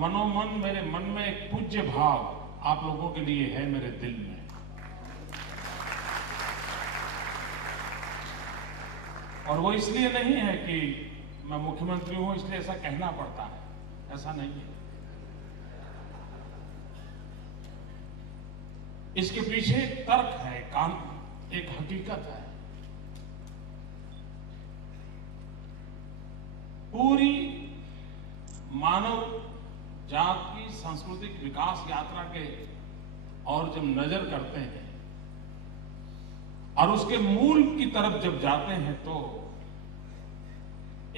मनोमन मेरे मन में एक पूज्य भाव आप लोगों के लिए है मेरे दिल में। और वो इसलिए नहीं है कि मैं मुख्यमंत्री हूं इसलिए ऐसा कहना पड़ता है, ऐसा नहीं है। इसके पीछे एक तर्क है, एक हकीकत है। पूरी मानव जात की सांस्कृतिक विकास यात्रा के और जब नजर करते हैं और उसके मूल की तरफ जब जाते हैं तो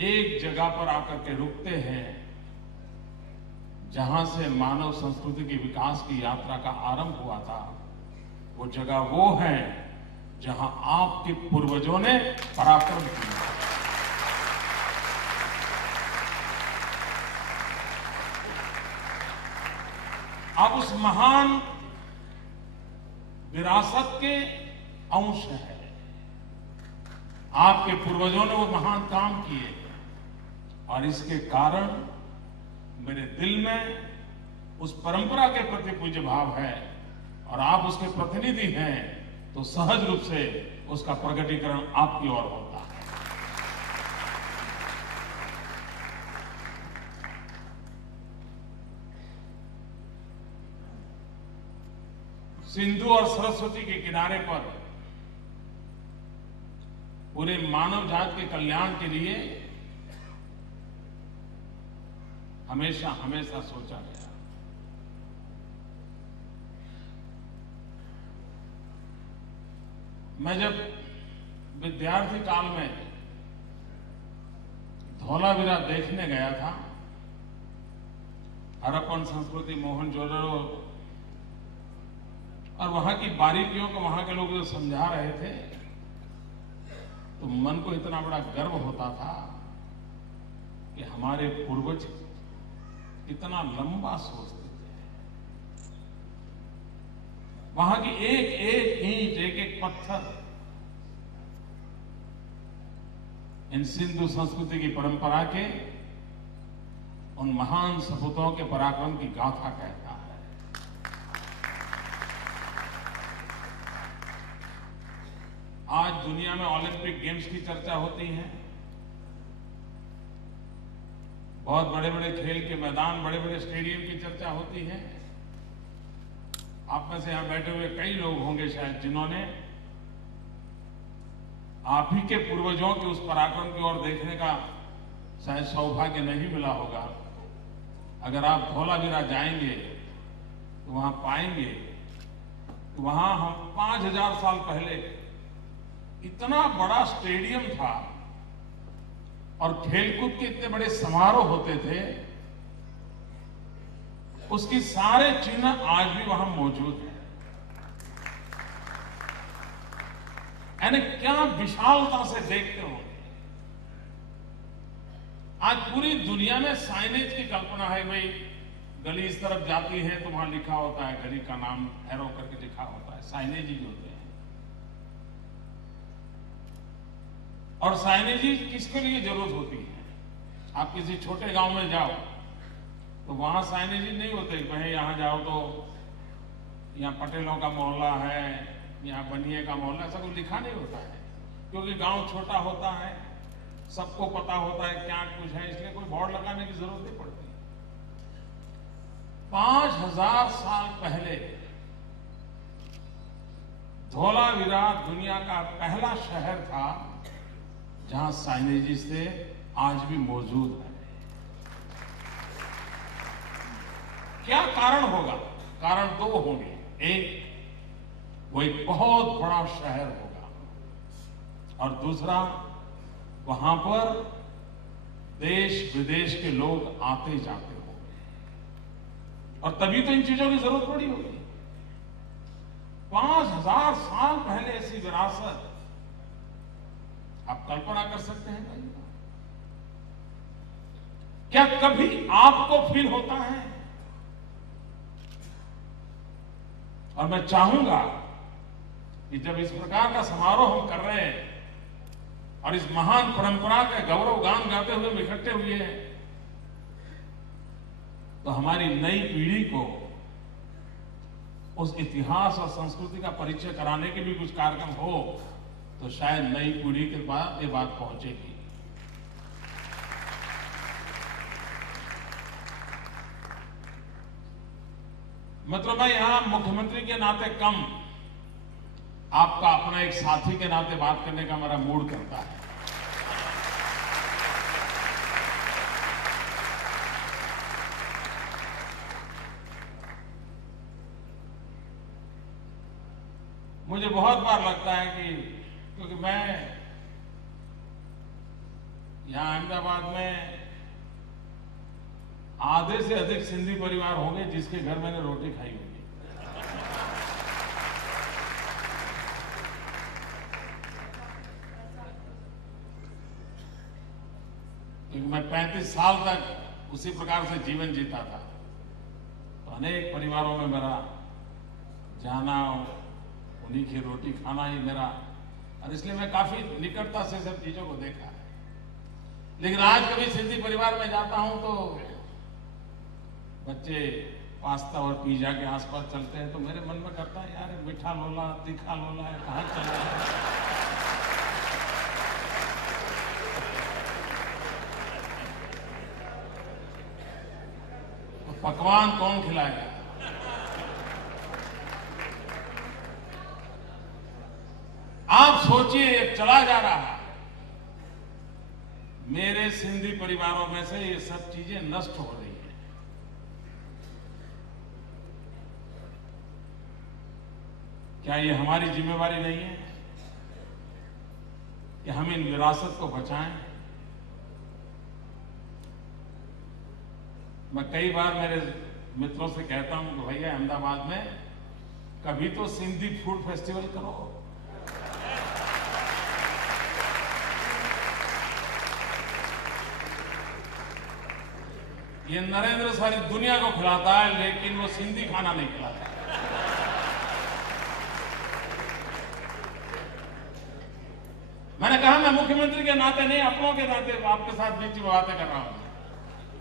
एक जगह पर आकर के रुकते हैं जहां से मानव संस्कृति के विकास की यात्रा का आरंभ हुआ था। वो जगह वो है जहां आपके पूर्वजों ने पराक्रम किया। आप उस महान विरासत के अंश है। आपके पूर्वजों ने वो महान काम किए और इसके कारण मेरे दिल में उस परंपरा के प्रति पूज्य भाव है और आप उसके प्रतिनिधि हैं तो सहज रूप से उसका प्रकटीकरण आपकी ओर होता है। सिंधु और सरस्वती के किनारे पर पूरे मानव जात के कल्याण के लिए हमेशा हमेशा सोचा गया। मैं जब विद्यार्थी काल में धौलावीरा देखने गया था, हड़प्पन संस्कृति, मोहनजोदड़ो और वहां की बारीकियों को वहां के लोग जो समझा रहे थे तो मन को इतना बड़ा गर्व होता था कि हमारे पूर्वज कितना लंबा सोचते थे। वहां की एक एक ईंट, एक एक पत्थर इन सिंधु संस्कृति की परंपरा के उन महान सपूतों के पराक्रम की गाथा कहता है। आज दुनिया में ओलंपिक गेम्स की चर्चा होती है, बहुत बड़े बड़े खेल के मैदान, बड़े बड़े स्टेडियम की चर्चा होती है। आप में से यहां बैठे हुए कई लोग होंगे शायद जिन्होंने आप ही के पूर्वजों के उस पराक्रम की ओर देखने का शायद सौभाग्य नहीं मिला होगा। अगर आप धौलावीरा जाएंगे तो वहां पाएंगे तो वहां हम 5000 साल पहले इतना बड़ा स्टेडियम था और खेलकूद के इतने बड़े समारोह होते थे, उसकी सारे चिन्ह आज भी वहां मौजूद हैं। यानी क्या विशालता से देखते होंगे। आज पूरी दुनिया में साइनेज की कल्पना है, भाई गली इस तरफ जाती है तो वहां लिखा होता है, गली का नाम एरो करके लिखा होता है, साइनेज ही होते हैं। और साइनेज किसके लिए जरूरत होती है? आप किसी छोटे गांव में जाओ तो वहां साइनेज नहीं होते, कहीं यहां जाओ तो यहाँ पटेलों का मोहल्ला है, यहाँ बनिए का मोहल्ला, ऐसा कुछ लिखा नहीं होता है क्योंकि गांव छोटा होता है, सबको पता होता है क्या कुछ है, इसलिए कोई बोर्ड लगाने की जरूरत नहीं पड़ती। 5000 साल पहले धौलावीरा दुनिया का पहला शहर था जहां साइनेजिस थे, आज भी मौजूद है। क्या कारण होगा? कारण दो होंगे। एक, वो एक बहुत बड़ा शहर होगा और दूसरा, वहां पर देश विदेश के लोग आते जाते होंगे और तभी तो इन चीजों की जरूरत पड़ी होगी। 5000 साल पहले ऐसी विरासत आप कल्पना कर सकते हैं भाई? क्या कभी आपको फील होता है? और मैं चाहूंगा कि जब इस प्रकार का समारोह हम कर रहे हैं और इस महान परंपरा का गौरव गान गाते हुए हम इकट्ठे हुए हैं तो हमारी नई पीढ़ी को उस इतिहास और संस्कृति का परिचय कराने के भी कुछ कार्यक्रम हो तो शायद नई पीढ़ी के पास ये बात पहुंचेगी। मतलब मैं यहां मुख्यमंत्री के नाते कम, आपका अपना एक साथी के नाते बात करने का मेरा मूड करता है। मुझे बहुत बार लगता है कि क्योंकि मैं यहां अहमदाबाद में आधे से अधिक सिंधी परिवार होंगे जिसके घर मैंने रोटी खाई होगी। क्योंकि मैं 35 साल तक उसी प्रकार से जीवन जीता था, तो अनेक परिवारों में मेरा जाना, उन्हीं की रोटी खाना ही मेरा, और इसलिए मैं काफी निकटता से सब चीजों को देखा है। लेकिन आज कभी सिंधी परिवार में जाता हूं तो बच्चे पास्ता और पिज्जा के आसपास चलते हैं तो मेरे मन में करता है यार मीठा लोला तीखा लोला है, कहां चल रहा है। तो पकवान कौन खिलाएगा? आप सोचिए, चला जा रहा है। मेरे सिंधी परिवारों में से ये सब चीजें नष्ट हो रही हैं। क्या ये हमारी जिम्मेवारी नहीं है कि हम इन विरासत को बचाएं? मैं कई बार मेरे मित्रों से कहता हूं कि भैया अहमदाबाद में कभी तो सिंधी फूड फेस्टिवल करो। ये नरेंद्र सारी दुनिया को खिलाता है लेकिन वो सिंधी खाना नहीं खिलाता। मैंने कहा मैं मुख्यमंत्री के नाते नहीं, अपनों के नाते आपके साथ बीच में बातें कर रहा हूं,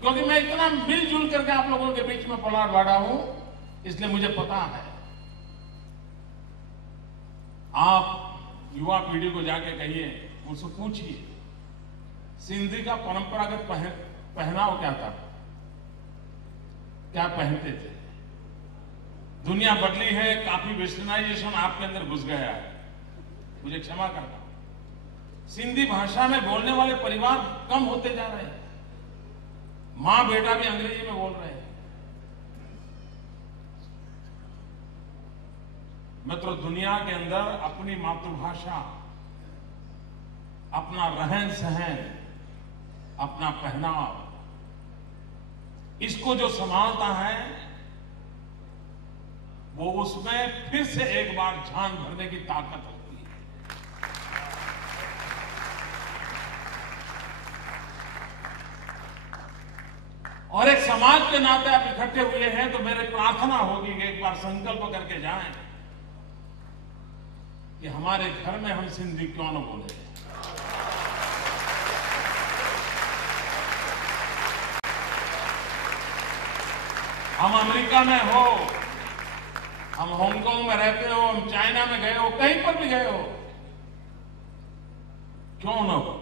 क्योंकि मैं इतना मिलजुल करके आप लोगों के बीच में पला बढ़ा हूं, इसलिए मुझे पता है। आप युवा पीढ़ी को जाके कहिए, उनसे पूछिए सिंधी का परंपरागत पहनाव क्या था, क्या पहनते थे। दुनिया बदली है, काफी वेस्टर्नाइजेशन आपके अंदर घुस गया है, मुझे क्षमा करना। सिंधी भाषा में बोलने वाले परिवार कम होते जा रहे हैं, मां बेटा भी अंग्रेजी में बोल रहे हैं। मित्रों, दुनिया के अंदर अपनी मातृभाषा, अपना रहन सहन, अपना पहनाव, इसको जो संभालता है वो उसमें फिर से एक बार जान भरने की ताकत होती है। और एक समाज के नाते आप इकट्ठे हुए हैं तो मेरी प्रार्थना होगी कि एक बार संकल्प करके जाएं कि हमारे घर में हम सिंधी क्यों न बोले। हम अमेरिका में हो, हम हांगकांग में रहते हो, हम चाइना में गए हो, कहीं पर भी गए हो, क्यों न हो।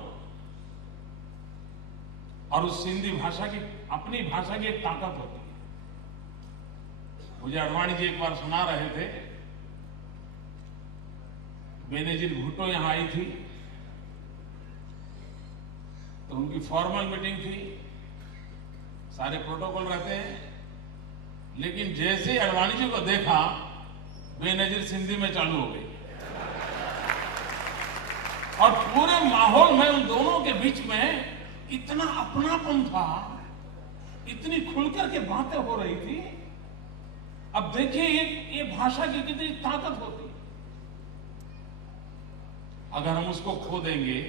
और उस सिंधी भाषा की, अपनी भाषा की एक ताकत होती है। मुझे अडवाणी जी एक बार सुना रहे थे, बेनजीर भुट्टो यहां आई थी तो उनकी फॉर्मल मीटिंग थी, सारे प्रोटोकॉल रहते हैं, लेकिन जैसे अडवाणी जी को देखा बेनजीर सिंधी में चालू हो गई और पूरे माहौल में उन दोनों के बीच में इतना अपनापन था, इतनी खुलकर के बातें हो रही थी। अब देखिए ये भाषा की कितनी ताकत होती है। अगर हम उसको खो देंगे,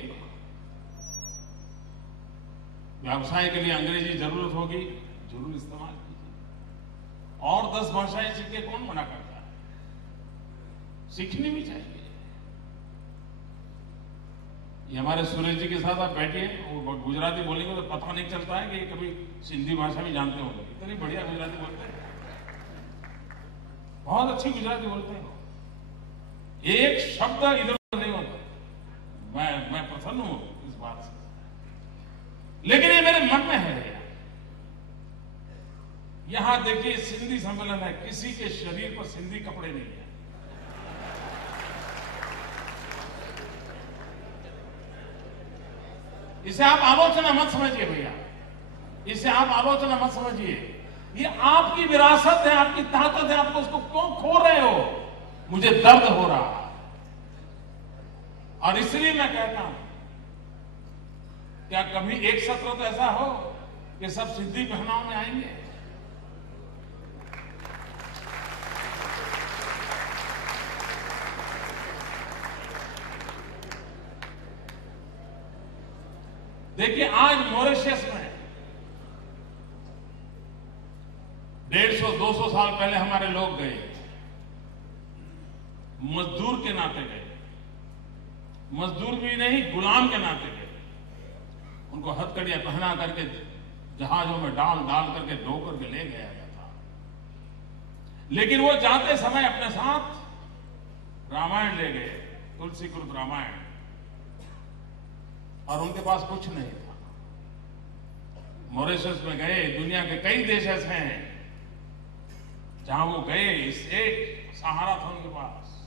व्यवसाय के लिए अंग्रेजी जरूरत होगी, जरूर इस्तेमाल कीजिए। और 10 भाषाएं सीख के कौन मना करता है, सीखनी भी चाहिए। ये हमारे सुरेश जी के साथ आप बैठिए, वो गुजराती बोलेंगे तो पता नहीं चलता है कि कभी सिंधी भाषा भी जानते होंगे। इतनी बढ़िया गुजराती बोलते हैं, बहुत अच्छी गुजराती बोलते हैं, एक शब्द इधर उधर नहीं होता। मैं प्रसन्न हूं इस बात से, लेकिन ये मेरे मन में है। यहां देखिए सिंधी सम्मेलन है, किसी के शरीर पर सिंधी कपड़े नहीं है। इसे आप आलोचना मत समझिए भैया, इसे आप आलोचना मत समझिए। ये आपकी विरासत है, आपकी ताकत है, आप उसको क्यों खो रहे हो? मुझे दर्द हो रहा है और इसलिए मैं कहता हूं, क्या कभी एक सत्र तो ऐसा हो कि सब सिंधी पहनाव में आएंगे? देखिए आज मॉरिशस में 150-200 साल पहले हमारे लोग गए, मजदूर के नाते गए, मजदूर भी नहीं गुलाम के नाते गए। उनको हथकड़ियां पहना करके जहाजों में डाल डाल करके ढो करके ले गया गया था। लेकिन वो जाते समय अपने साथ रामायण ले गए, तुलसीकृत रामायण, और उनके पास कुछ नहीं था। मॉरिशस में गए, दुनिया के कई देश ऐसे हैं जहां वो गए, इस एक सहारा था उनके पास।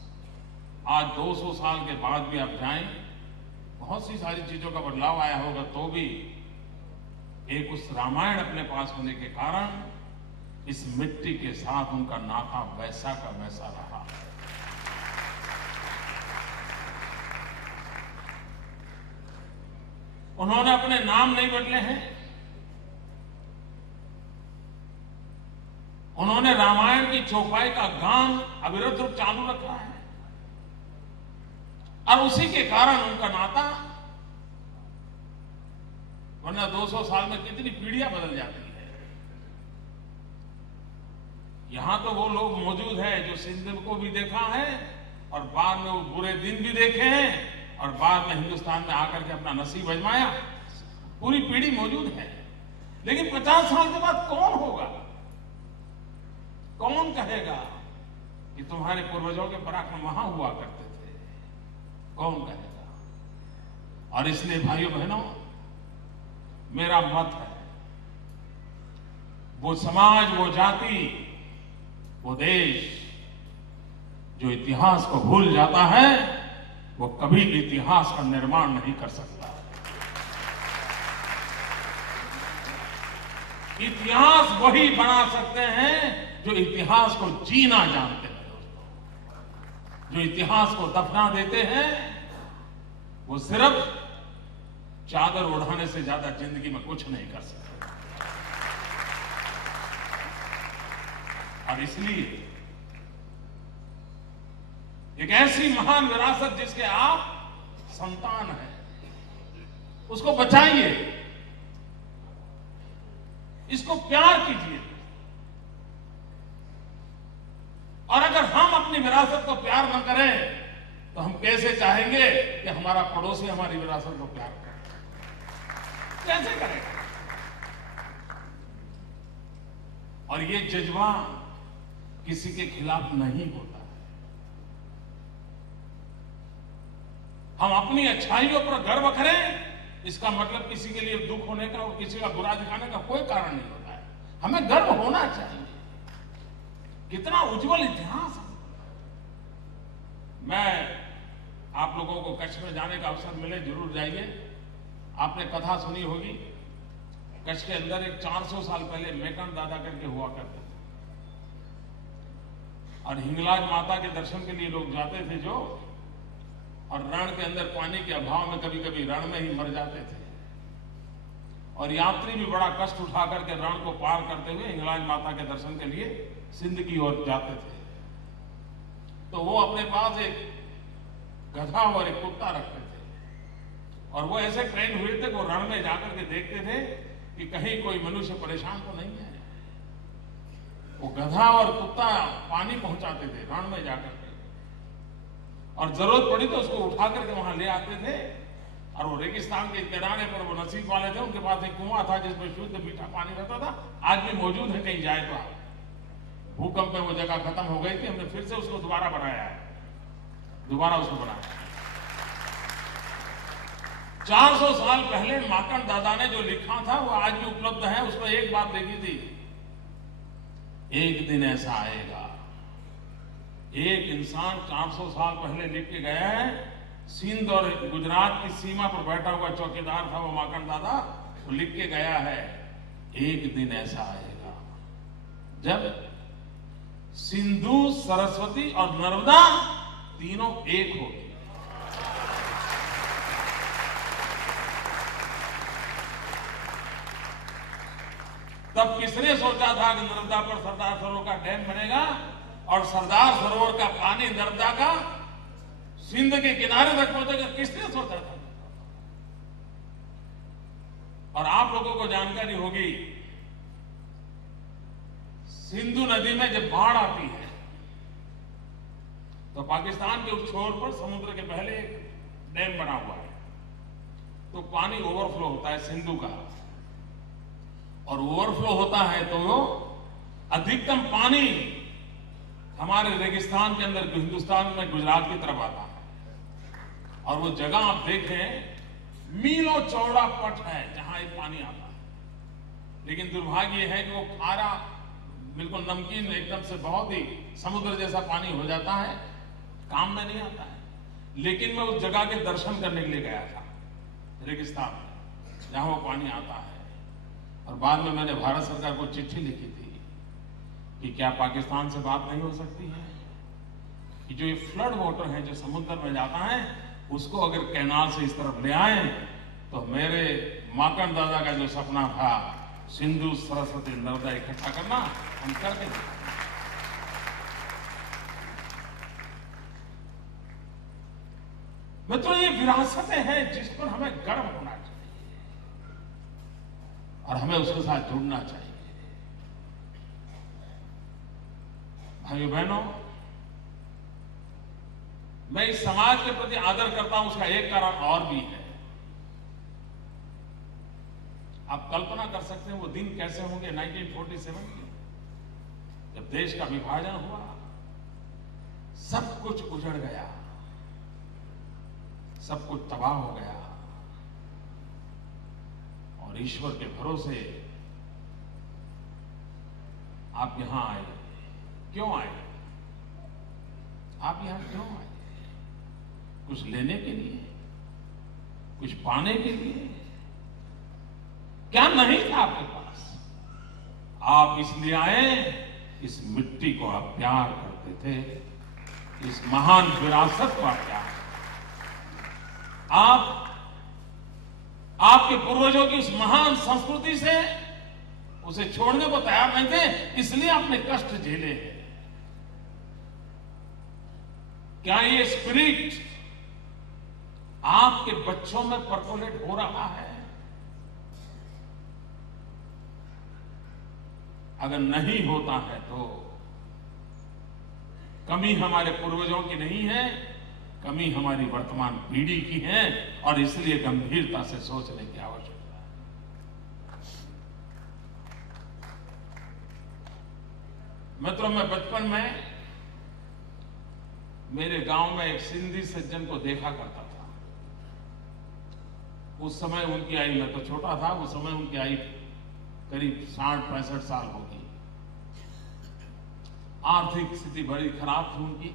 आज 200 साल के बाद भी आप जाएं, बहुत सी सारी चीजों का बदलाव आया होगा, तो भी एक उस रामायण अपने पास होने के कारण इस मिट्टी के साथ उनका नाता वैसा का वैसा रहा। उन्होंने अपने नाम नहीं बदले हैं, उन्होंने रामायण की चौपाई का गान अविरत रूप चालू रखा है, और उसी के कारण उनका नाता, वरना 200 साल में कितनी पीढ़ियां बदल जाती है। यहां तो वो लोग मौजूद हैं जो सिंध को भी देखा है और बाद में वो बुरे दिन भी देखे हैं और बाद में हिंदुस्तान में आकर के अपना नसीब आजमाया। पूरी पीढ़ी मौजूद है, लेकिन 50 साल के बाद कौन होगा? कौन कहेगा कि तुम्हारे पूर्वजों के पराक्रम वहां हुआ करते थे? कौन कहेगा? और इसलिए भाइयों बहनों, मेरा मत है, वो समाज, वो जाति, वो देश जो इतिहास को भूल जाता है, वो कभी इतिहास का निर्माण नहीं कर सकता। इतिहास वही बना सकते हैं जो इतिहास को जीना जानते हैं दोस्तों। जो इतिहास को दफना देते हैं, वो सिर्फ चादर ओढ़ाने से ज्यादा जिंदगी में कुछ नहीं कर सकते। और इसलिए एक ऐसी महान विरासत जिसके आप संतान हैं, उसको बचाइए, इसको प्यार कीजिए। और अगर हम अपनी विरासत को प्यार न करें तो हम कैसे चाहेंगे कि हमारा पड़ोसी हमारी विरासत को प्यार करे? कैसे करेगा? और ये जज्बा किसी के खिलाफ नहीं होता। हम अपनी अच्छाइयों पर गर्व करें, इसका मतलब किसी के लिए दुख होने का और किसी का बुरा दिखाने का कोई कारण नहीं होता है। हमें गर्व होना चाहिए। कितना उज्जवल इतिहास है। मैं आप लोगों को कच्छ में जाने का अवसर मिले, जरूर जाइए। आपने कथा सुनी होगी, कच्छ के अंदर एक 400 साल पहले मेकन दादा करके हुआ करते थे, और हिंगलाज माता के दर्शन के लिए लोग जाते थे जो, और रण के अंदर पानी के अभाव में कभी कभी रण में ही मर जाते थे, और यात्री भी बड़ा कष्ट उठा करके रण को पार करते हुए हिंगलाज माता के दर्शन के लिए सिंध की ओर जाते थे। तो वो अपने पास एक गधा और एक कुत्ता रखते थे, और वो ऐसे ट्रेन हुए थे, वो रण में जाकर के देखते थे कि कहीं कोई मनुष्य परेशान तो नहीं है। वो गधा और कुत्ता पानी पहुंचाते थे रण में जाकर के, और जरूरत पड़ी तो उसको उठा करके वहां ले आते थे, और वो रेगिस्तान के किनारे पर वो नसीब वाले थे, उनके पास एक कुआं था जिसमें शुद्ध मीठा पानी रहता था, आज भी मौजूद है, कहीं जाए तो आप। भूकंप में वो जगह खत्म हो गई थी, हमने फिर से उसको दोबारा बनाया है, दोबारा उसको बनाया। 400 साल पहले माकन दादा ने जो लिखा था वो आज भी उपलब्ध है। उसमें एक बात लिखी थी, एक दिन ऐसा आएगा। एक इंसान 400 साल पहले लिख के गया है, सिंध और गुजरात की सीमा पर बैठा हुआ चौकीदार था वो माकन दादा, वो लिख के गया है, एक दिन ऐसा आएगा जब सिंधु, सरस्वती और नर्मदा तीनों एक होगी। तब किसने सोचा था कि नर्मदा पर सरदार सरोवर का डैम बनेगा और सरदार सरोवर का पानी नर्मदा का सिंध के किनारे तक पहुंचेगा? किसने सोचा था? और आप लोगों को जानकारी होगी, सिंधु नदी में जब बाढ़ आती है तो पाकिस्तान के उस छोर पर समुद्र के पहले एक डैम बना हुआ है, तो पानी ओवरफ्लो होता है सिंधु का, और ओवरफ्लो होता है तो अधिकतम पानी हमारे रेगिस्तान के अंदर हिंदुस्तान में गुजरात की तरफ आता है। और वो जगह आप देखें, मीलों चौड़ा पट है जहां ये पानी आता है। लेकिन दुर्भाग्य यह है कि वो खारा, बिल्कुल नमकीन, एकदम से बहुत ही समुद्र जैसा पानी हो जाता है, काम में नहीं आता है। लेकिन मैं उस जगह के दर्शन करने के लिए गया था रेगिस्तान में, जहां वो पानी आता है। और बाद में मैंने भारत सरकार को चिट्ठी लिखी थी कि क्या पाकिस्तान से बात नहीं हो सकती है कि जो ये फ्लड वाटर है जो समुद्र में जाता है उसको अगर कैनाल से इस तरफ ले आए तो मेरे माकन दादा का जो सपना था सिंधु, सरस्वती, नर्मदा इकट्ठा करना, हम करके देखेंगे। मित्रों, ये विरासतें हैं जिस पर हमें गर्व होना चाहिए और हमें उसके साथ जुड़ना चाहिए। भाइयों बहनों, मैं इस समाज के प्रति आदर करता हूं, उसका एक कारण और भी है। आप कल्पना कर सकते हैं वो दिन कैसे होंगे 1947 के, जब देश का विभाजन हुआ, सब कुछ उजड़ गया, सब कुछ तबाह हो गया, और ईश्वर के भरोसे आप यहां आए। क्यों आए? आप यहां क्यों आए? कुछ लेने के लिए? कुछ पाने के लिए? क्या नहीं था आपके पास? आप इसलिए आए, इस मिट्टी को आप प्यार करते थे, इस महान विरासत को आप प्यार करते थे। आपके पूर्वजों की उस महान संस्कृति से उसे छोड़ने को तैयार नहीं थे, इसलिए आपने कष्ट झेले हैं। क्या ये स्पिरिट आपके बच्चों में परकोलेट हो रहा है? अगर नहीं होता है तो कमी हमारे पूर्वजों की नहीं है, कमी हमारी वर्तमान पीढ़ी की है, और इसलिए गंभीरता से सोचने की आवश्यकता है। मित्रों, मैं बचपन में मेरे गांव में एक सिंधी सज्जन को देखा करता था। उस समय उनकी आयु, मैं तो छोटा था, उस समय उनकी आयु करीब 60-65 साल होगी। आर्थिक स्थिति बड़ी खराब थी उनकी,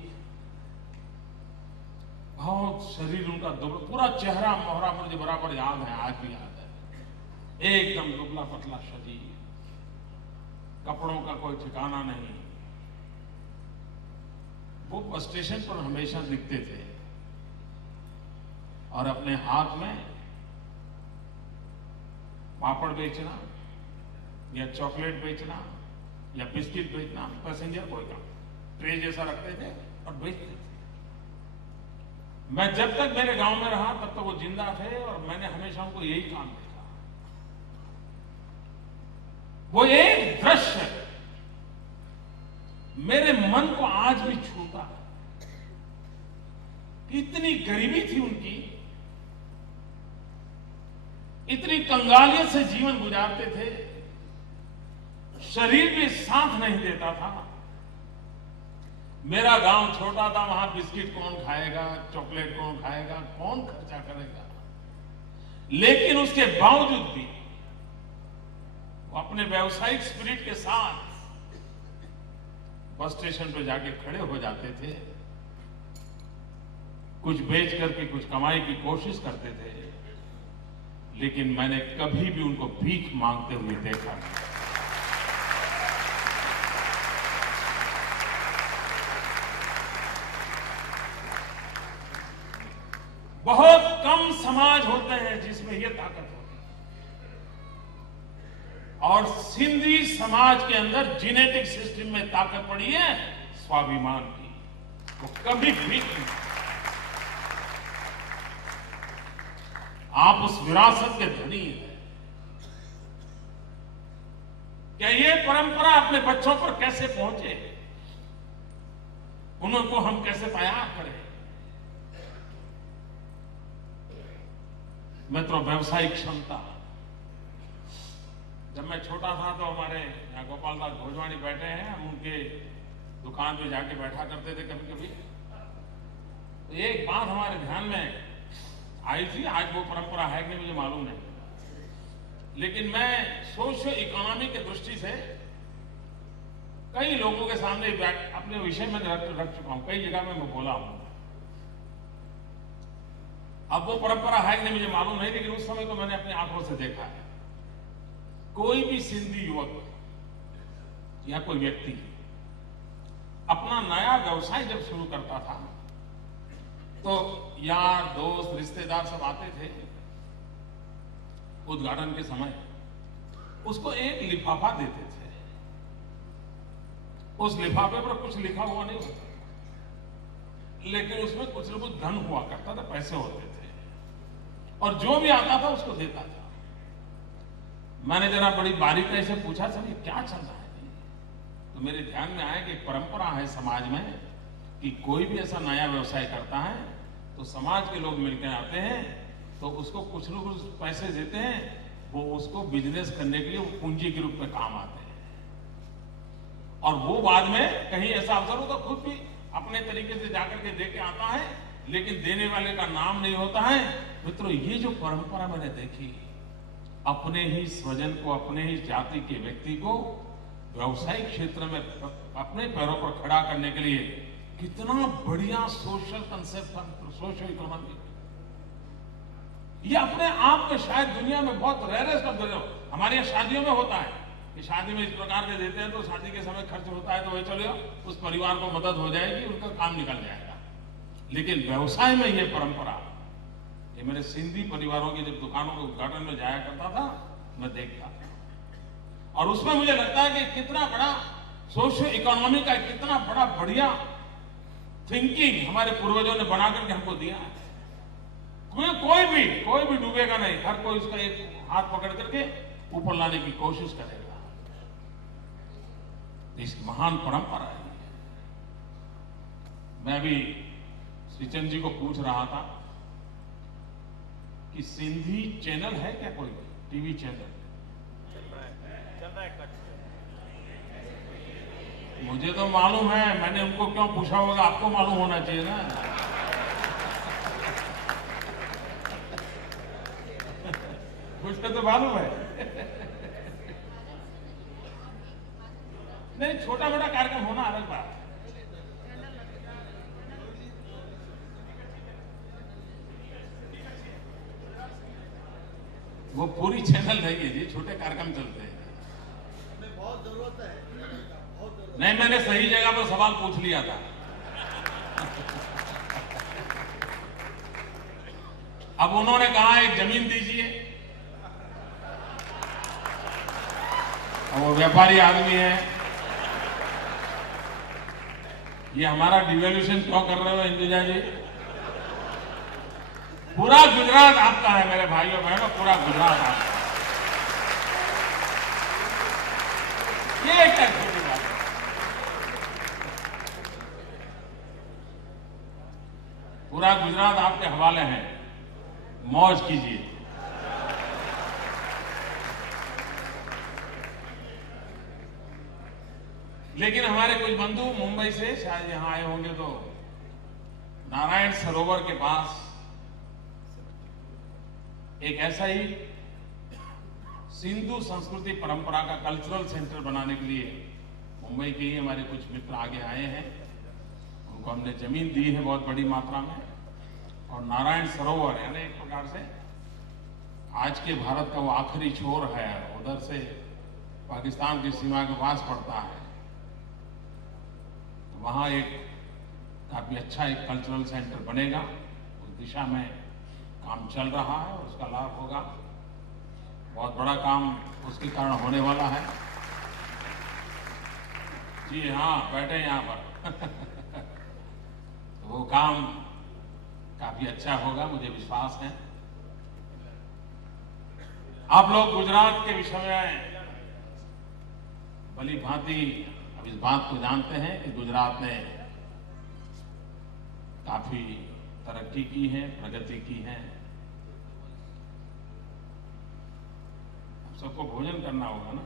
बहुत शरीर उनका दुबला, पूरा चेहरा मोहरा मुझे बराबर याद है, आज भी याद है। एकदम दुबला पतला शरीर, कपड़ों का कोई ठिकाना नहीं। वो बस स्टेशन पर हमेशा दिखते थे और अपने हाथ में पापड़ बेचना या चॉकलेट बेचना या बिस्किट बेचना, पैसेंजर बॉय का ट्रे जैसा रखते थे और बेचते थे। मैं जब तक मेरे गांव में रहा तब तक वो जिंदा थे और मैंने हमेशा उनको यही काम देखा। वो एक दृश्य मेरे मन को आज भी छूता है। इतनी गरीबी थी उनकी इतनी कंगालियत से जीवन गुजारते थे, शरीर भी साथ नहीं देता था। मेरा गांव छोटा था, वहां बिस्किट कौन खाएगा, चॉकलेट कौन खाएगा, कौन खर्चा करेगा। लेकिन उसके बावजूद भी वो अपने व्यावसायिक स्पिरिट के साथ बस स्टेशन पर जाके खड़े हो जाते थे, कुछ बेच करके कुछ कमाई की कोशिश करते थे। लेकिन मैंने कभी भी उनको भीख मांगते हुए देखा नहीं। बहुत कम समाज होते हैं जिसमें यह ताकत होती है, और सिंधी समाज के अंदर जेनेटिक सिस्टम में ताकत पड़ी है स्वाभिमान की। वो कभी भी नहीं। आप उस विरासत के धनी हैं। क्या ये परंपरा अपने बच्चों पर कैसे पहुंचे, उनको हम कैसे तैयार करें। मित्रों, व्यवसायिक क्षमता। जब मैं छोटा था तो हमारे यहाँ गोपाल दास भोजवानी बैठे हैं, हम उनके दुकान पे जाके बैठा करते थे कभी कभी। तो एक बात हमारे ध्यान में आई थी, आज वो परंपरा है कि मुझे मालूम नहीं, लेकिन मैं सोशियो इकोनॉमी की दृष्टि से कई लोगों के सामने अपने विषय में रख चुका हूं, कई जगह में मैं बोला हूं। अब वो परंपरा है कि नहीं मुझे मालूम नहीं, लेकिन उस समय को मैंने अपनी आंखों से देखा है। कोई भी सिंधी युवक या कोई व्यक्ति अपना नया व्यवसाय जब शुरू करता था तो यार दोस्त रिश्तेदार सब आते थे उद्घाटन के समय, उसको एक लिफाफा देते थे। उस लिफाफे पर कुछ लिखा हुआ नहीं होता, लेकिन उसमें कुछ न कुछ धन हुआ करता था, पैसे होते थे, और जो भी आता था उसको देता था। मैंने जरा बड़ी बारीकी से पूछा, सर ये क्या चल रहा है? तो मेरे ध्यान में आया कि एक परंपरा है समाज में कि कोई भी ऐसा नया व्यवसाय करता है तो समाज के लोग मिलकर आते हैं, तो उसको कुछ न कुछ पैसे देते हैं, वो उसको बिजनेस करने के लिए वो पूंजी के रूप में काम आते हैं। और वो बाद में कहीं ऐसा अवसर हो तो खुद भी अपने तरीके से जाकर के दे के आता है, लेकिन देने वाले का नाम नहीं होता है। मित्रों, ये जो परंपरा मैंने देखी, अपने ही स्वजन को, अपने ही जाति के व्यक्ति को व्यवसायिक क्षेत्र में अपने पैरों पर खड़ा करने के लिए कितना बढ़िया सोशल कंसेप्ट था, सोशल इकोनॉमी। ये अपने आप में शायद दुनिया में बहुत रेयरेस्ट ऑफ द। हमारे यहाँ शादियों में होता है कि शादी में इस प्रकार के देते हैं, तो शादी के समय खर्च होता है तो वही चलो, उस परिवार को मदद हो जाएगी, उनका काम निकल जाएगा। लेकिन व्यवसाय में ये परंपरा, ये मेरे सिंधी परिवारों की जब दुकानों के उद्घाटन में जाया करता था, मैं देखता था, और उसमें मुझे लगता है कि कितना बड़ा सोशियो इकोनॉमी का कितना बड़ा बढ़िया थिंकिंग हमारे पूर्वजों ने बना करके हमको दिया है। कोई भी डूबेगा नहीं, हर कोई उसका एक हाथ पकड़ करके ऊपर लाने की कोशिश करेगा। इस महान परंपरा है। मैं भी श्रीचंद जी को पूछ रहा था कि सिंधी चैनल है क्या, कोई टीवी चैनल? चल रहा है। मुझे तो मालूम है, मैंने उनको क्यों पूछा होगा, आपको मालूम होना चाहिए ना। मुझे तो मालूम है। नहीं, छोटा मोटा कार्यक्रम होना अलग बात है। वो पूरी चैनल नहीं है जी, छोटे कार्यक्रम चलते हैं। बहुत जरूरत है। नहीं, मैंने सही जगह पर सवाल पूछ लिया था। अब उन्होंने कहा एक जमीन दीजिए, वो व्यापारी आदमी है, ये हमारा डिवैल्यूएशन क्यों कर रहे हो इंदुजा जी? पूरा गुजरात आपका है मेरे भाइयों बहनों, पूरा गुजरात आपका। ये क्या छोटी बात है? पूरा गुजरात आपके हवाले है, मौज कीजिए। लेकिन हमारे कुछ बंधु मुंबई से शायद यहां आए होंगे तो नारायण सरोवर के पास एक ऐसा ही सिंधु संस्कृति परंपरा का कल्चरल सेंटर बनाने के लिए मुंबई के ही हमारे कुछ मित्र आगे आए हैं। उनको हमने जमीन दी है बहुत बड़ी मात्रा में, और नारायण सरोवर यानी एक प्रकार से आज के भारत का वो आखिरी छोर है, उधर से पाकिस्तान की सीमा के पास पड़ता है, तो वहां एक काफी अच्छा एक कल्चरल सेंटर बनेगा। उस दिशा में काम चल रहा है और उसका लाभ होगा। बहुत बड़ा काम उसके कारण होने वाला है। जी हाँ, बैठे यहाँ पर तो वो काम काफी अच्छा होगा, मुझे विश्वास है। आप लोग गुजरात के विषय में भली भांति अब इस बात को जानते हैं कि गुजरात ने काफी तरक्की की है, प्रगति की है। सबको भोजन करना होगा ना।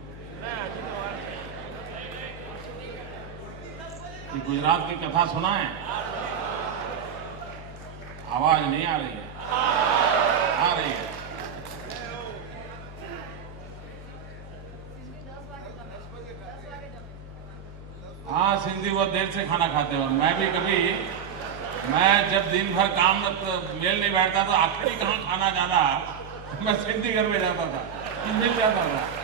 ये गुजरात की कथा सुना है? आवाज नहीं आ रही है? आ रही है। हाँ, सिंधी बहुत देर से खाना खाते हैं। और मैं भी कभी, मैं जब दिन भर काम में मेल नहीं बैठता तो आखिरी कहाँ खाना जाना, मैं सिंधी घर में जाता था, मिल जाता था।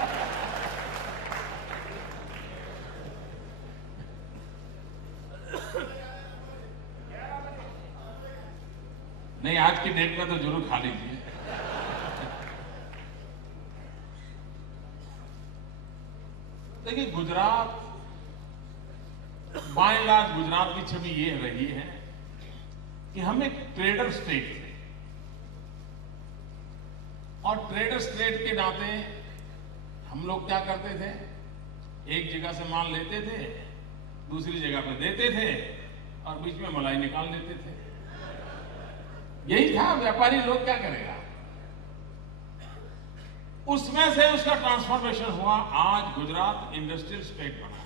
नहीं, आज की डेट में तो जरूर खा लीजिए। देखिए, Gujarat by and large Gujarat की छवि ये रही है कि हम एक ट्रेडर स्टेट थे, और ट्रेडर स्टेट के नाते हम लोग क्या करते थे, एक जगह से माल लेते थे, दूसरी जगह पर देते थे और बीच में मलाई निकाल लेते थे। यही था, व्यापारी लोग क्या करेगा। उसमें से उसका ट्रांसफॉर्मेशन हुआ, आज गुजरात इंडस्ट्रियल स्टेट बना।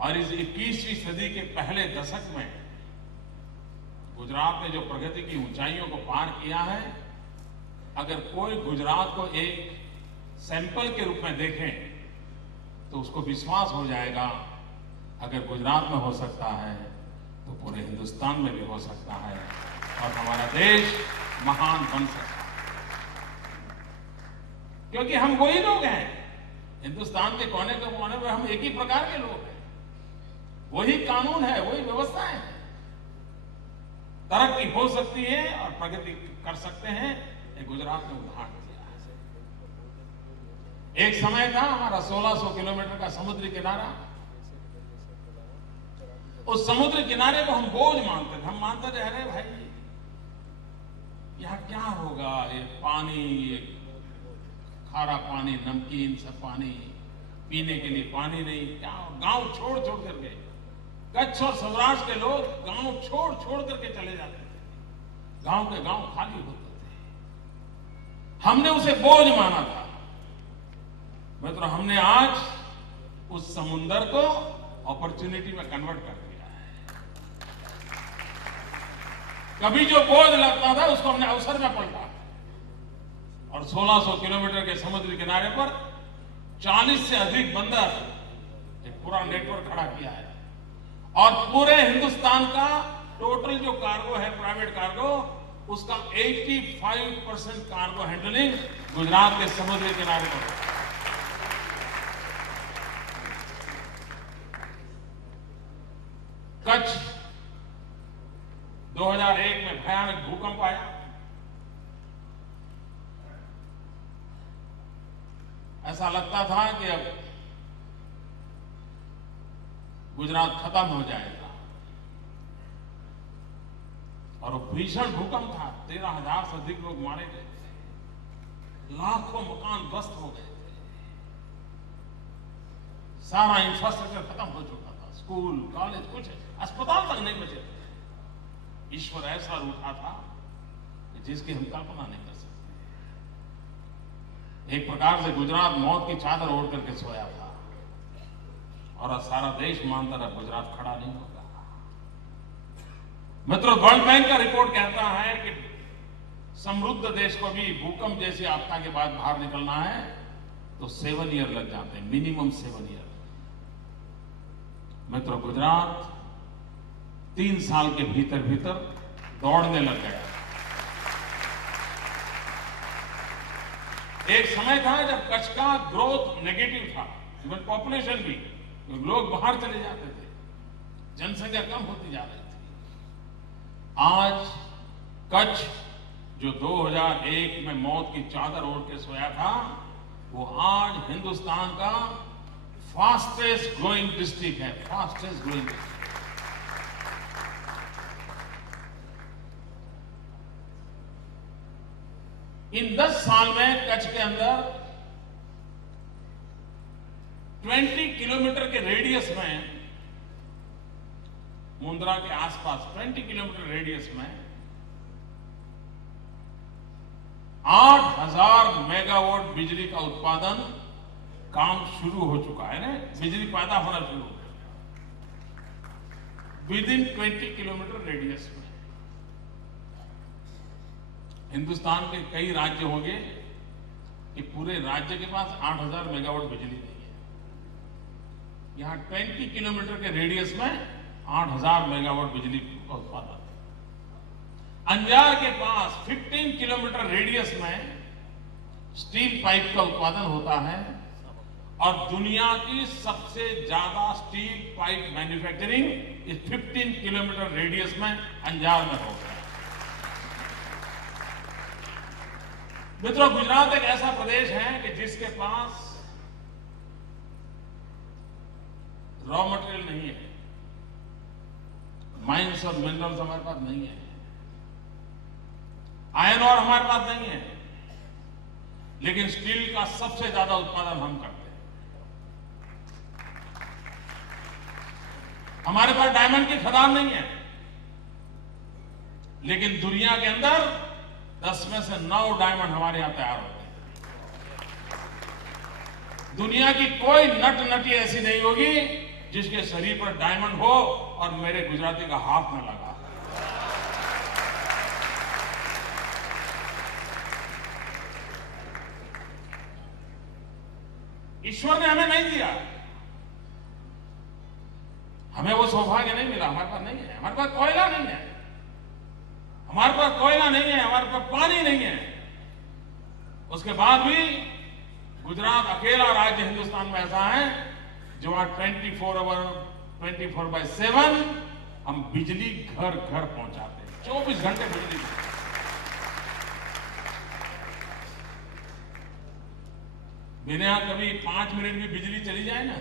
और इस 21वीं सदी के पहले दशक में गुजरात ने जो प्रगति की ऊंचाइयों को पार किया है, अगर कोई गुजरात को एक सैंपल के रूप में देखें तो उसको विश्वास हो जाएगा, अगर गुजरात में हो सकता है तो पूरे हिंदुस्तान में भी हो सकता है और हमारा देश महान बन सकता है। क्योंकि हम वही लोग हैं, हिंदुस्तान के कोने के कोने में हम एक ही प्रकार के लोग हैं। वही कानून है, वही व्यवस्था है। तरक्की हो सकती है और प्रगति कर सकते हैं, ये गुजरात ने उदाहरण दिया है। एक समय था हमारा 1600 किलोमीटर का समुद्री किनारा। उस समुद्र किनारे को हम बोझ मानते थे। हम मानते थे, अरे भाई यहां क्या होगा, ये पानी, ये खारा पानी, नमकीन सब पानी, पीने के लिए पानी नहीं, क्या गांव छोड़ छोड़ करके, कच्छ और सौराष्ट्र के लोग गांव छोड़ छोड़ करके चले जाते थे। गांव के गांव खाली होते थे। हमने उसे बोझ माना था। मित्रों, हमने आज उस समुंदर को अपॉर्चुनिटी में कन्वर्ट कर दिया है। कभी जो बोझ लगता था उसको हमने अवसर में पलटा, और 1600 किलोमीटर के समुद्री किनारे पर 40 से अधिक बंदर, एक पूरा नेटवर्क खड़ा किया है। और पूरे हिंदुस्तान का टोटल जो कार्गो है, प्राइवेट कार्गो, उसका 85% कार्गो हैंडलिंग गुजरात के समुद्री किनारे पर। कच्छ 2001 में भयानक भूकंप आया। ऐसा लगता था कि अब गुजरात खत्म हो जाएगा, और वो भीषण भूकंप था। 13,000 से अधिक लोग मारे गए थे, लाखों मकान ध्वस्त हो गए थे, सारा इंफ्रास्ट्रक्चर खत्म हो चुका था, स्कूल, कॉलेज, कुछ अस्पताल तक नहीं बचे थे। ईश्वर ऐसा रूठा था कि जिसकी हम कल्पना नहीं कर सकते। एक प्रकार से गुजरात मौत की चादर ओढ़ करके सोया था और अब सारा देश मानता रहा गुजरात खड़ा नहीं होगा। मित्रों, वर्ल्ड बैंक का रिपोर्ट कहता है कि समृद्ध देश को भी भूकंप जैसी आपदा के बाद बाहर निकलना है तो 7 ईयर लग जाते हैं, मिनिमम 7 ईयर। मित्रों, गुजरात 3 साल के भीतर भीतर दौड़ने लग गया। एक समय था जब कच्छ का ग्रोथ नेगेटिव था, इवन पॉपुलेशन भी, लोग बाहर चले जाते थे, जनसंख्या कम होती जा रही थी। आज कच्छ जो 2001 में मौत की चादर ओढ़ के सोया था, वो आज हिंदुस्तान का फास्टेस्ट ग्रोइंग डिस्ट्रिक्ट है, फास्टेस्ट ग्रोइंग डिस्ट्रिक्ट। इन 10 साल में कच्छ के अंदर 20 किलोमीटर के रेडियस में, मुंद्रा के आसपास 20 किलोमीटर रेडियस में 8,000 मेगावाट बिजली का उत्पादन काम शुरू हो चुका है ना, बिजली पैदा होना शुरू हो गया विद इन 20 किलोमीटर रेडियस में। हिंदुस्तान के कई राज्य होंगे कि पूरे राज्य के पास 8,000 मेगावाट बिजली नहीं है। यहां 20 किलोमीटर के रेडियस में 8,000 मेगावाट बिजली का उत्पादन। अंजार के पास 15 किलोमीटर रेडियस में स्टील पाइप का उत्पादन होता है और दुनिया की सबसे ज्यादा स्टील पाइप मैन्युफैक्चरिंग इस 15 किलोमीटर रेडियस में अंजार में होता है। मित्रों, गुजरात एक ऐसा प्रदेश है कि जिसके पास रॉ मटेरियल नहीं है, माइंस और मिनरल्स हमारे पास नहीं है, आयरन और हमारे पास नहीं है, लेकिन स्टील का सबसे ज्यादा उत्पादन हम करते हैं। हमारे पास डायमंड की खदान नहीं है, लेकिन दुनिया के अंदर 10 में से 9 डायमंड हमारे यहां तैयार होते हैं। दुनिया की कोई नट नटी ऐसी नहीं होगी जिसके शरीर पर डायमंड हो और मेरे गुजराती का हाथ न लगा। ईश्वर ने हमें नहीं दिया, हमें वो सौभाग्य नहीं मिला, हमारे पास नहीं है, हमारे पास कोयला नहीं है, हमारे पास कोयला नहीं है, हमारे पास पानी नहीं है। उसके बाद भी गुजरात अकेला राज्य हिंदुस्तान में ऐसा है जो वहां 24/7 हम बिजली घर घर पहुंचाते हैं, 24 घंटे बिजली। मेरे यहां कभी 5 मिनट भी बिजली चली जाए ना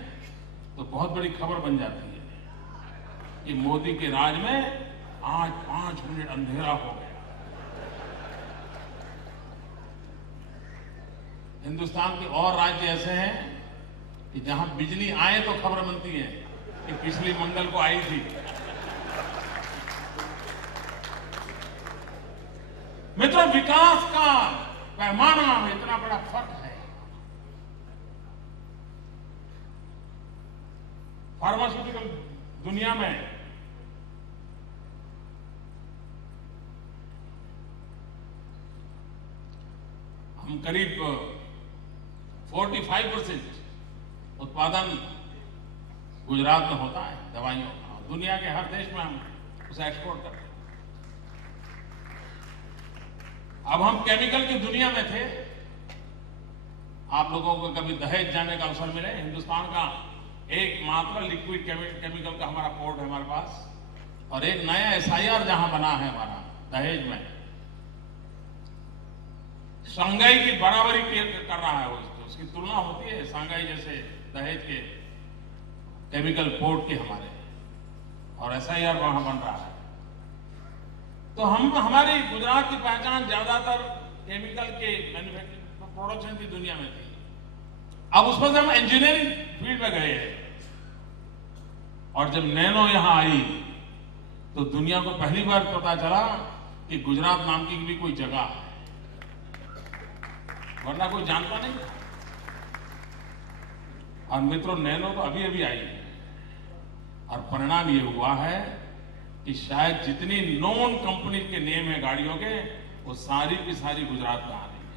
तो बहुत बड़ी खबर बन जाती है कि मोदी के राज में आज 5 मिनट अंधेरा हो गया। हिंदुस्तान के और राज्य ऐसे हैं कि जहां बिजली आए तो खबर बनती है कि पिछली मंगल को आई थी। मित्रों, विकास का पैमाना में इतना बड़ा फर्क है। फार्मास्यूटिकल दुनिया में हम करीब 45% उत्पादन गुजरात में होता है दवाइयों का। दुनिया के हर देश में हम उसे एक्सपोर्ट करते हैं। अब हम केमिकल की दुनिया में थे। आप लोगों को कभी दहेज जाने का अवसर मिले, हिंदुस्तान का एकमात्र लिक्विड केमिकल का हमारा पोर्ट है हमारे पास, और एक नया SIR जहां बना है हमारा दहेज में, शंघाई की बराबरी कर रहा है। उसकी तुलना होती है शंघाई जैसे दहेज के केमिकल पोर्ट के हमारे, और SIR वहां बन रहा है। तो हम हमारी गुजरात की पहचान ज्यादातर केमिकल के मैन्युफैक्चरिंग प्रोडक्शन की दुनिया में थी। अब उसमें से हम इंजीनियरिंग फील्ड में गए हैं, और जब नैनो यहां आई तो दुनिया को पहली बार पता चला कि गुजरात नाम की भी कोई जगह है। वरना कोई जानता नहीं था। और मित्रों, नैनो तो अभी अभी आई है और परिणाम ये हुआ है कि शायद जितनी नॉन कंपनी के नेम है गाड़ियों के, वो सारी की सारी गुजरात में आ रही है।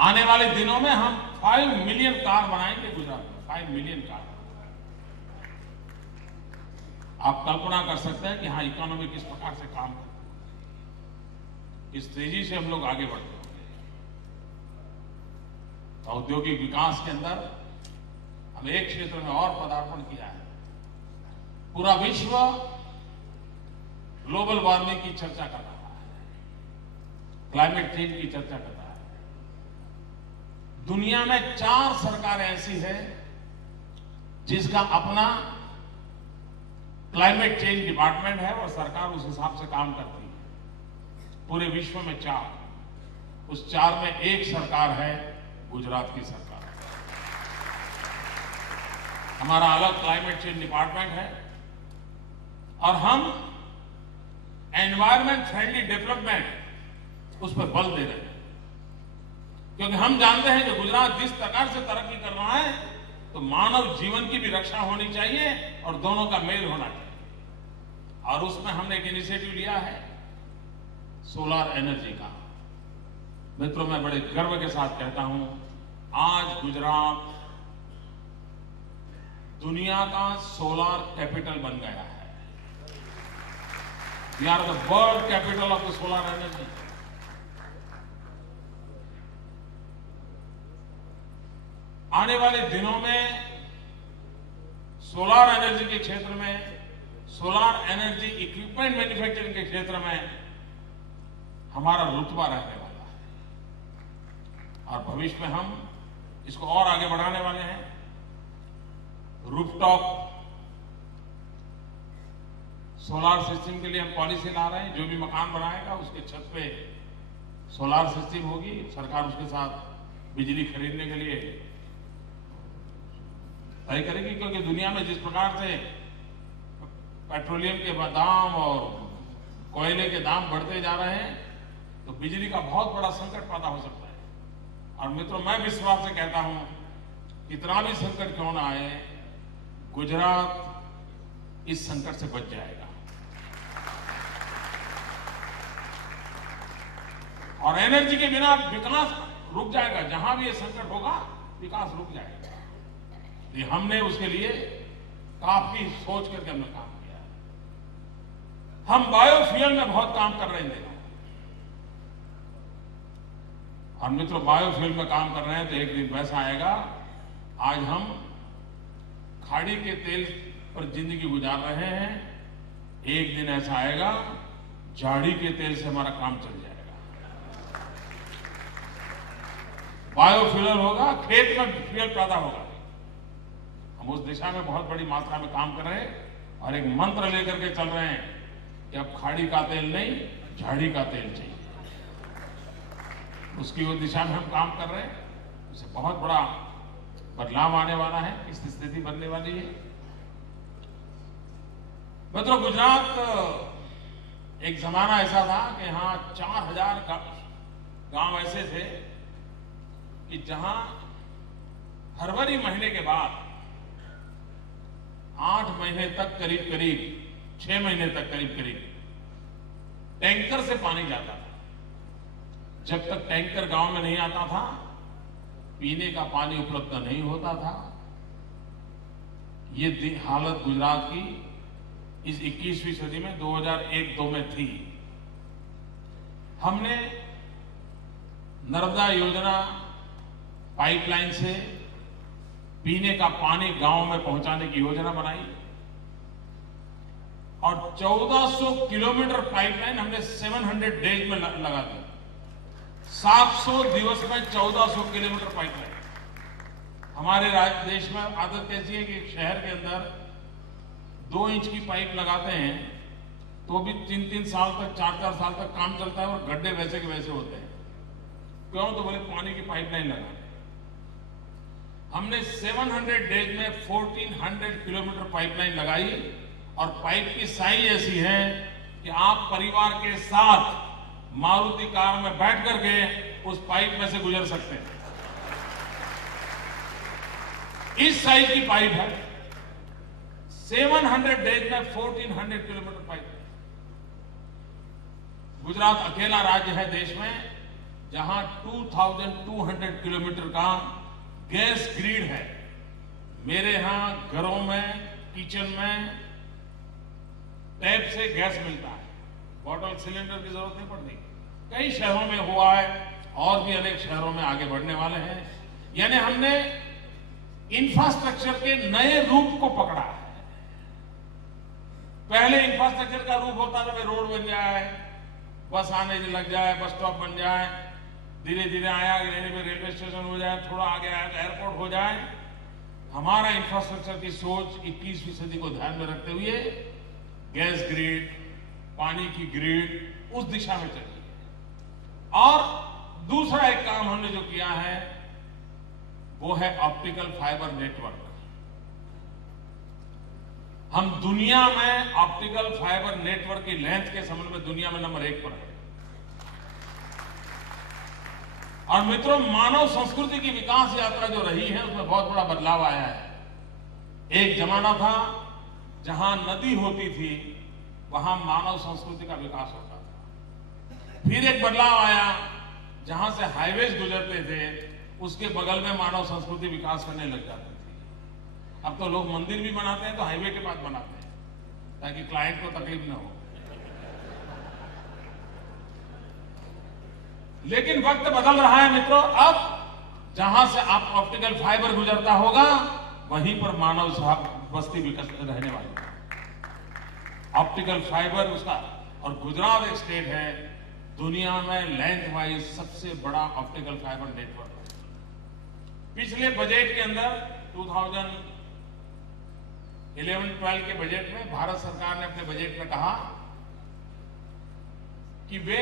आने वाले दिनों में हम 5 मिलियन कार बनाएंगे गुजरात में, 5 मिलियन कार। आप कल्पना कर सकते हैं कि हाँ, इकोनॉमी किस प्रकार से काम करती है, इस तेजी से हम लोग आगे बढ़ते हैं। औद्योगिक विकास के अंदर हम एक क्षेत्र में और पदार्पण किया है। पूरा विश्व ग्लोबल वार्मिंग की चर्चा कर रहा है, क्लाइमेट चेंज की चर्चा कर रहा है। दुनिया में 4 सरकारें ऐसी हैं जिसका अपना क्लाइमेट चेंज डिपार्टमेंट है और सरकार उस हिसाब से काम करती है। पूरे विश्व में 4, उस 4 में एक सरकार है गुजरात की सरकार। हमारा अलग क्लाइमेट चेंज डिपार्टमेंट है और हम एनवायरमेंट फ्रेंडली डेवलपमेंट उस पर बल दे रहे हैं, क्योंकि हम जानते हैं कि गुजरात जिस प्रकार से तरक्की कर रहा है तो मानव जीवन की भी रक्षा होनी चाहिए और दोनों का मेल होना चाहिए। और उसमें हमने एक इनिशिएटिव लिया है सोलर एनर्जी का। मित्रों, मैं बड़े गर्व के साथ कहता हूं, आज गुजरात दुनिया का सोलर कैपिटल बन गया है। We are the world capital of the solar energy. आने वाले दिनों में सोलर एनर्जी के क्षेत्र में, सोलर एनर्जी इक्विपमेंट मैन्युफैक्चरिंग के क्षेत्र में हमारा रुतबा रहने वाला है और भविष्य में हम इसको और आगे बढ़ाने वाले हैं। रूफटॉप सोलर सिस्टम के लिए हम पॉलिसी ला रहे हैं। जो भी मकान बनाएगा उसके छत पे सोलर सिस्टम होगी। सरकार उसके साथ बिजली खरीदने के लिए तय करेगी, क्योंकि दुनिया में जिस प्रकार से पेट्रोलियम के दाम और कोयले के दाम बढ़ते जा रहे हैं तो बिजली का बहुत बड़ा संकट पैदा हो सकता है। और मित्रों, मैं विश्वास से कहता हूं, कितना भी संकट क्यों ना आए, गुजरात इस संकट से बच जाएगा। और एनर्जी के बिना विकास रुक जाएगा। जहां भी ये संकट होगा विकास रुक जाएगा। ये हमने उसके लिए काफी सोच करके हमने काम किया है। हम बायोफ्यूल में बहुत काम कर रहे हैं। और मित्रों, बायोफ्यूल में काम कर रहे हैं तो एक दिन वैसा आएगा, आज हम खाड़ी के तेल पर जिंदगी गुजार रहे हैं, एक दिन ऐसा आएगा झाड़ी के तेल से हमारा काम चल जाएगा। बायोफ्यूल होगा, खेत में फ्यूल पैदा होगा। हम उस दिशा में बहुत बड़ी मात्रा में काम कर रहे हैं और एक मंत्र लेकर के चल रहे हैं कि अब खाड़ी का तेल नहीं, झाड़ी का तेल चाहिए। उसकी वो दिशा में हम काम कर रहे हैं। उससे बहुत बड़ा बदलाव आने वाला है, इस स्थिति बनने वाली है। मित्रों, गुजरात एक जमाना ऐसा था कि यहां 4000 गांव ऐसे थे कि जहां फरवरी महीने के बाद 8 महीने तक करीब 6 महीने तक करीब टैंकर से पानी जाता था। जब तक टैंकर गांव में नहीं आता था, पीने का पानी उपलब्ध नहीं होता था। ये हालत गुजरात की इस 21वीं सदी में 2001-2 में थी। हमने नर्मदा योजना पाइपलाइन से पीने का पानी गांव में पहुंचाने की योजना बनाई और 1400 किलोमीटर पाइपलाइन हमने 700 डेज में लगा दी। 700 दिवस में 1400 किलोमीटर पाइपलाइन। हमारे देश में आदत कैसी है कि शहर के अंदर 2 इंच की पाइप लगाते हैं तो भी 3-3 साल तक, 4-4 साल तक काम चलता है और गड्ढे वैसे के वैसे होते हैं। क्यों? तो बोले पानी की पाइपलाइन लगा। हमने 700 डेज में 1400 किलोमीटर पाइपलाइन लगाई और पाइप की साइज ऐसी है कि आप परिवार के साथ मारुति कार में बैठ करके उस पाइप में से गुजर सकते हैं। इस साइज की पाइप है। 700 डेज में 1400 किलोमीटर पाइप। गुजरात अकेला राज्य है देश में जहां 2200 किलोमीटर का गैस ग्रिड है। मेरे यहां घरों में, किचन में टैप से गैस मिलता है, बॉटल सिलेंडर की जरूरत नहीं पड़ती। कई शहरों में हुआ है और भी अनेक शहरों में आगे बढ़ने वाले हैं। यानी हमने इंफ्रास्ट्रक्चर के नए रूप को पकड़ा है। पहले इंफ्रास्ट्रक्चर का रूप होता था रोड बन जाए, बस आने लग जाए, बस स्टॉप बन जाए, धीरे धीरे आया रेलवे स्टेशन हो जाए, थोड़ा आगे आया तो एयरपोर्ट हो जाए। हमारा इंफ्रास्ट्रक्चर की सोच 21वीं सदी को ध्यान में रखते हुए गैस ग्रिड, पानी की ग्रिड उस दिशा में चली। और दूसरा एक काम हमने जो किया है वो है ऑप्टिकल फाइबर नेटवर्क। हम दुनिया में ऑप्टिकल फाइबर नेटवर्क की लेंथ के संबंध में दुनिया में नंबर 1 पर है। और मित्रों, मानव संस्कृति की विकास यात्रा जो रही है उसमें बहुत बड़ा बदलाव आया है। एक जमाना था जहां नदी होती थी वहां मानव संस्कृति का विकास होता था। फिर एक बदलाव आया जहां से हाईवेज गुजरते थे, उसके बगल में मानव संस्कृति विकास करने लग जाती थी। अब तो लोग मंदिर भी बनाते हैं तो हाईवे के पास बनाते हैं ताकि क्लाइंट को तकलीफ न हो। लेकिन वक्त बदल रहा है मित्रों। अब जहां से आप ऑप्टिकल फाइबर गुजरता होगा वहीं पर मानव बस्ती विकसित रहने वाली है। ऑप्टिकल फाइबर उसका, और गुजरात एक स्टेट है दुनिया में लेंथ वाइज सबसे बड़ा ऑप्टिकल फाइबर नेटवर्क है। पिछले बजट के अंदर 2011-12 के बजट में भारत सरकार ने अपने बजट में कहा कि वे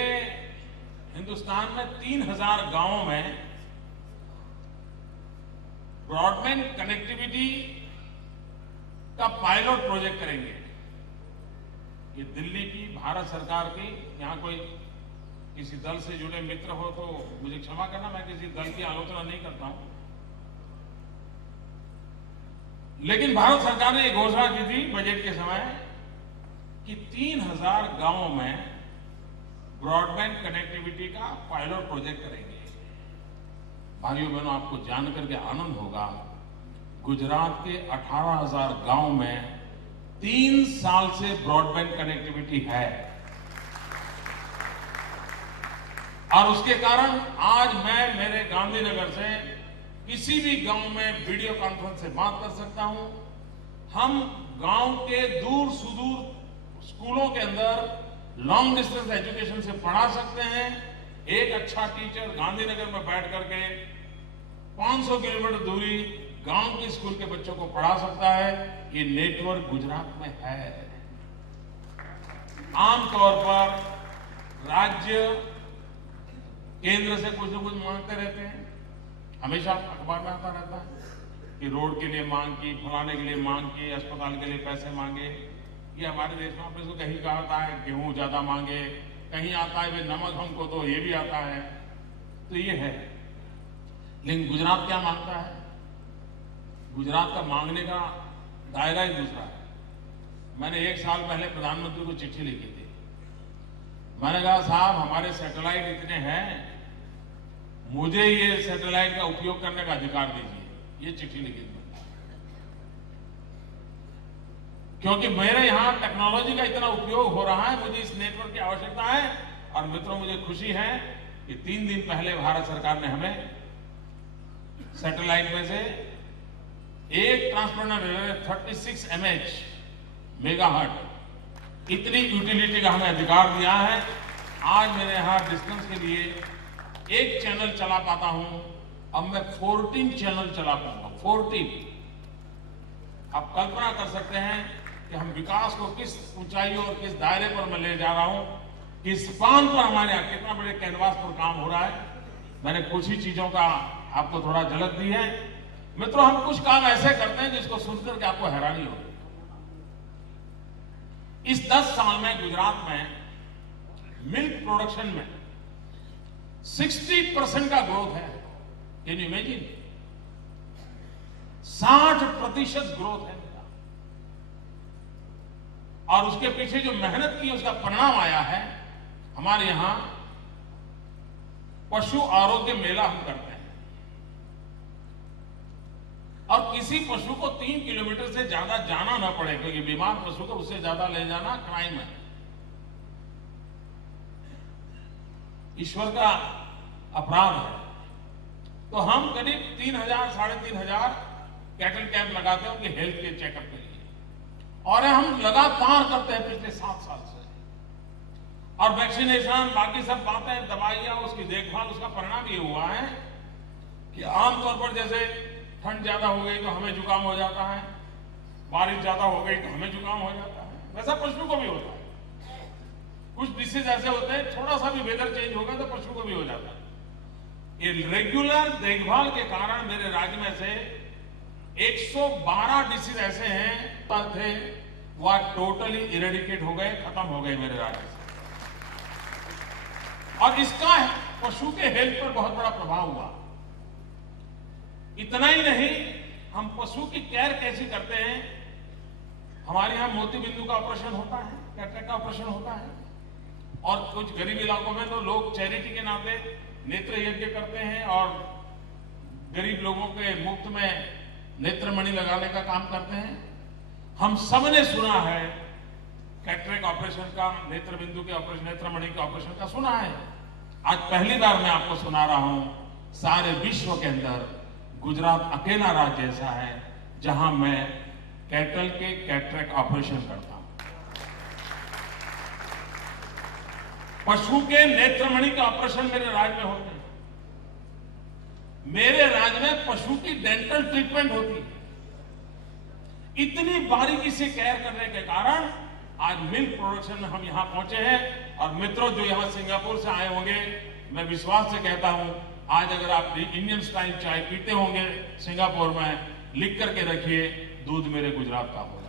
हिंदुस्तान में 3000 गांवों में ब्रॉडबैंड कनेक्टिविटी का पायलट प्रोजेक्ट करेंगे। ये दिल्ली की भारत सरकार की, यहां कोई किसी दल से जुड़े मित्र हो तो मुझे क्षमा करना, मैं किसी दल की आलोचना नहीं करता हूं। लेकिन भारत सरकार ने एक घोषणा की थी बजट के समय कि 3000 गांवों में ब्रॉडबैंड कनेक्टिविटी का पायलट प्रोजेक्ट करेंगे। भाइयों बहनों, आपको जानकर के आनंद होगा, गुजरात के 18,000 गांव में 3 साल से ब्रॉडबैंड कनेक्टिविटी है। और उसके कारण आज मैं मेरे गांधीनगर से किसी भी गांव में वीडियो कॉन्फ्रेंस से बात कर सकता हूं। हम गांव के दूर सुदूर स्कूलों के अंदर लॉन्ग डिस्टेंस एजुकेशन से पढ़ा सकते हैं। एक अच्छा टीचर गांधीनगर में बैठ करके 500 किलोमीटर दूरी गांव के स्कूल के बच्चों को पढ़ा सकता है। ये नेटवर्क गुजरात में है। आमतौर पर राज्य केंद्र से कुछ न कुछ मांगते रहते हैं, हमेशा अखबार में आता रहता है कि रोड के लिए मांग की, फलाने के लिए मांग की, अस्पताल के लिए पैसे मांगे। ये हमारे देश में आपने इसको कहीं कहा था है गेहूं ज्यादा मांगे, कहीं आता है वे नमक हमको दो, ये भी आता है। तो ये है। लेकिन गुजरात क्या मांगता है? गुजरात का मांगने का दायरा ही दूसरा है। मैंने 1 साल पहले प्रधानमंत्री को चिट्ठी लिखी थी। मैंने कहा साहब हमारे सैटेलाइट इतने हैं, मुझे ये सैटेलाइट का उपयोग करने का अधिकार दीजिए। ये चिट्ठी लिखी थी क्योंकि मेरे यहां टेक्नोलॉजी का इतना उपयोग हो रहा है, मुझे इस नेटवर्क की आवश्यकता है। और मित्रों, मुझे खुशी है कि 3 दिन पहले भारत सरकार ने हमें सैटेलाइट में से एक ट्रांसपोंडर 36 mH मेगाहर्ट्ज इतनी यूटिलिटी का हमें अधिकार दिया है। आज मेरे यहां डिस्टेंस के लिए एक चैनल चला पाता हूं, अब मैं 14 चैनल चला पाऊंगा। 14। आप कल्पना कर सकते हैं कि हम विकास को किस ऊंचाई और किस दायरे पर मैं ले जा रहा हूं, किस स्पान पर हमारे यहां कितना बड़े कैनवास पर काम हो रहा है। मैंने कुछ ही चीजों का आपको थोड़ा झलक दी है। मित्रों, हम कुछ काम ऐसे करते हैं जिसको सुनकर के आपको हैरानी होगी। इस 10 साल में गुजरात में मिल्क प्रोडक्शन में 60% का ग्रोथ है। Can you imagine? 60% ग्रोथ है मेरा। और उसके पीछे जो मेहनत की उसका परिणाम आया है। हमारे यहां पशु आरोग्य मेला हम करते हैं और किसी पशु को 3 किलोमीटर से ज्यादा जाना ना पड़े, क्योंकि बीमार पशु को उससे ज्यादा ले जाना क्राइम है, ईश्वर का अपराध है। तो हम करीब 3,000 साढ़े 3,000 कैटल कैंप लगाते हैं उनके हेल्थ के चेकअप के लिए, और हम लगातार करते हैं पिछले 7 साल से। और वैक्सीनेशन बाकी सब बातें, दवाइयां, उसकी देखभाल, उसका परिणाम ये हुआ है कि आमतौर पर जैसे ठंड ज्यादा हो गई तो हमें जुकाम हो जाता है, बारिश ज्यादा हो गई तो हमें जुकाम हो जाता है, वैसा पशु को भी होता है। कुछ डिसीज ऐसे होते हैं थोड़ा सा भी वेदर चेंज होगा तो पशु को भी हो जाता है। ये रेगुलर देखभाल के कारण मेरे राज्य में से 112 डिसीज ऐसे हैं थे वह टोटली इरेडिकेट हो गए, खत्म हो गए मेरे राज्य से। और इसका पशु के हेल्थ पर बहुत बड़ा प्रभाव हुआ। इतना ही नहीं, हम पशु की केयर कैसी करते हैं। हमारे यहां मोती बिंदु का ऑपरेशन होता है, कैटरेक्ट का ऑपरेशन होता है, और कुछ गरीब इलाकों में तो लोग चैरिटी के नाते नेत्र यज्ञ करते हैं और गरीब लोगों के मुफ्त में नेत्रमणि लगाने का काम करते हैं। हम सबने सुना है कैटरेक्ट ऑपरेशन का, नेत्र बिंदु के ऑपरेशन, नेत्रमणि के ऑपरेशन का सुना है। आज पहली बार मैं आपको सुना रहा हूं, सारे विश्व के अंदर गुजरात अकेला राज्य ऐसा है जहां मैं कैटल के कैटरेक्ट ऑपरेशन करता हूं। पशु के नेत्रमणि का ऑपरेशन मेरे राज्य में होते हैं। मेरे राज्य में पशु की डेंटल ट्रीटमेंट होती है। इतनी बारीकी से केयर करने के कारण आज मिल्क प्रोडक्शन में हम यहां पहुंचे हैं। और मित्रों जो यहां सिंगापुर से आए होंगे, मैं विश्वास से कहता हूं, आज अगर आप इंडियन स्टाइल चाय पीते होंगे सिंगापुर में, लिख करके रखिए, दूध मेरे गुजरात का होगा।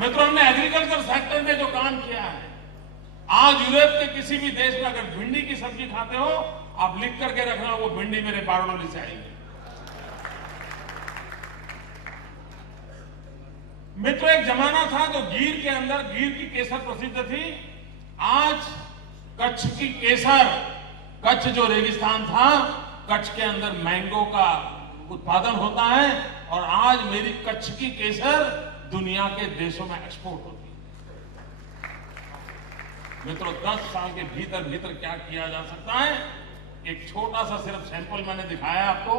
मित्रों, हमने एग्रीकल्चर सेक्टर में जो काम किया है, आज यूरोप के किसी भी देश में अगर भिंडी की सब्जी खाते हो, आप लिख करके रखना, वो भिंडी मेरे बारडोली से आएगी। मित्रों, एक जमाना था जो गिर के अंदर गिर की केसर प्रसिद्ध थी। आज कच्छ की केसर, कच्छ जो रेगिस्तान था, कच्छ के अंदर मैंगो का उत्पादन होता है और आज मेरी कच्छ की केसर दुनिया के देशों में एक्सपोर्ट होती है। मित्रों, 10 साल के भीतर भीतर क्या किया जा सकता है, एक छोटा सा सिर्फ सैंपल मैंने दिखाया आपको।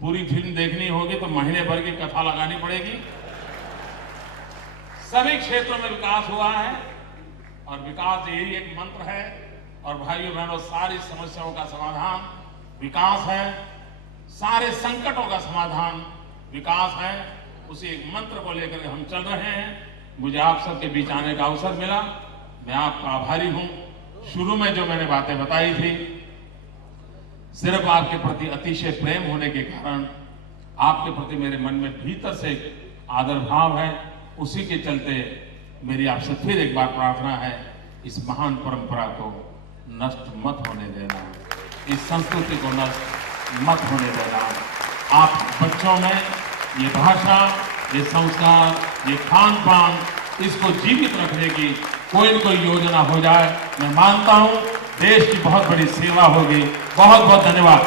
पूरी फिल्म देखनी होगी तो महीने भर की कथा लगानी पड़ेगी। सभी क्षेत्रों में विकास हुआ है और विकास यही एक मंत्र है। और भाइयों बहनों, सारी समस्याओं का समाधान विकास है, सारे संकटों का समाधान विकास है। उसी एक मंत्र को लेकर हम चल रहे हैं। मुझे आप सबके बीच आने का अवसर मिला, मैं आपका आभारी हूं। शुरू में जो मैंने बातें बताई थी, सिर्फ आपके प्रति अतिशय प्रेम होने के कारण, आपके प्रति मेरे मन में भीतर से आदर भाव है। उसी के चलते मेरी आपसे फिर एक बार प्रार्थना है, इस महान परंपरा को नष्ट मत होने देना, इस संस्कृति को नष्ट मत होने देना। आप बच्चों में ये भाषा, ये संस्कार, ये खान पान, इसको जीवित रखने की कोई न कोई योजना हो जाए। मैं मानता हूं देश की बहुत बड़ी सेवा होगी। बहुत बहुत धन्यवाद।